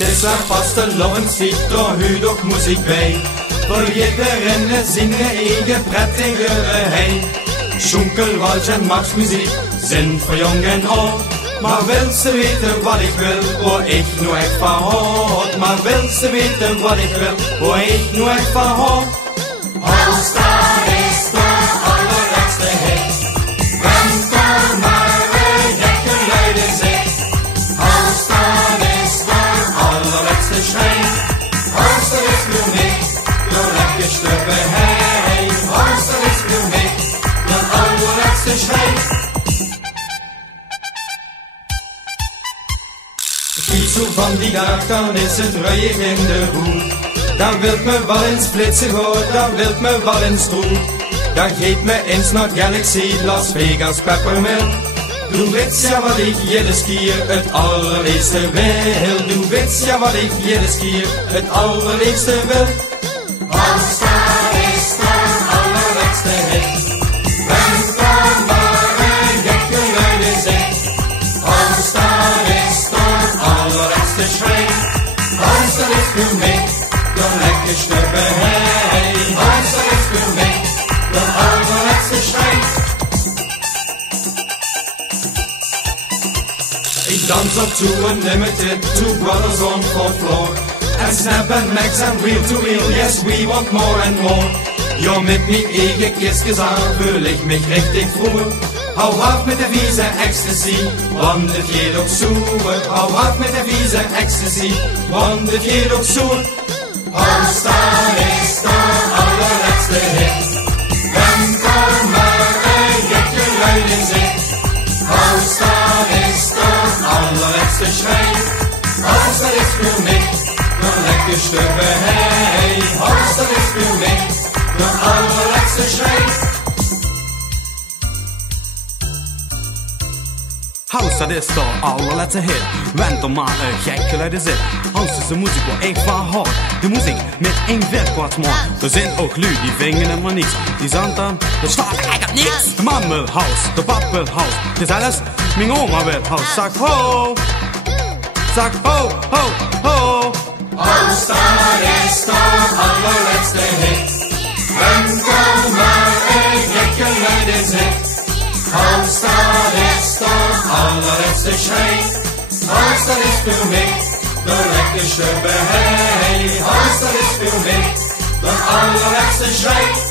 Het is een vastelovenslied, daar huurt ook muziek bij. Voor iedereen zijn eigen prettige heen. Schunkel, wals en marsmuziek zijn voor jong en oud. Maar wil ze weten wat ik wil, waar ik nu echt van houd. Maar wil ze weten wat ik wil, waar ik nu echt van houd. All-Star is de allerleukste hit. Brengt er maar een gekke luiden zit. All-Star is de allerleukste schijn. All-Star is voor mij de lekkerste beheen. All-Star is voor mij de allerleukste schijn. Zo van die dag, dan is het ruiig in de hoed. Dan wilt me wel eens flitsen goed, dan wilt me wel eens droeg. Dan geeft me eens naar Galaxy, Las Vegas, Peppermint. Du weet ja wat ik jedes keer het allerliefste wil. Du weet ja wat ik jedes keer het allerliefste wil. All-Star is de allerleukste hit. Brengt er maar een gekke luiden zit. All-Star is de allerleukste schijn. All-Star is voor mij de lekkerste beheen. All-Star is voor mij de allerleukste schijn. Ik dans op to Unlimited, two brothers on fourth floor. And Snap and Max and Wheel to Wheel, yes we want more and more. Ja, mit mi eigen Kissgesang fühl ich mich richtig froh. Hau ab mit der fiese Ecstasy, wandert jedoch sur. Hau ab mit der fiese Ecstasy, wandert jedoch sur. All-Star ist der allerletzte Hit. Wenn da mal ein gekke luiden zit. All-Star ist der allerletzte Schrein. All-Star ist für mich der leckerste beheen. All-Star ist für mich der allerletzte Schrein. All-Star is de allerlaatste hit. Wend om maar een gekke luiden zit. House is de muziek waar ik van houd. De muziek met één werkwoordsmoor. Er zijn ook lui die vingen het maar niets. Die zanten, dat staat eigenlijk niks. De man wil house, de pap wil house. Het is alles, mijn oma wil house. Zeg ho, zeg ho, ho, ho. All-Star is de allerlaatste hit. Wend om maar een gekke luiden zit. All-Star is de allerletzte Schrein. All-Star is für mich der leckerste beheen. All-Star is für mich der allerletzte Schrein.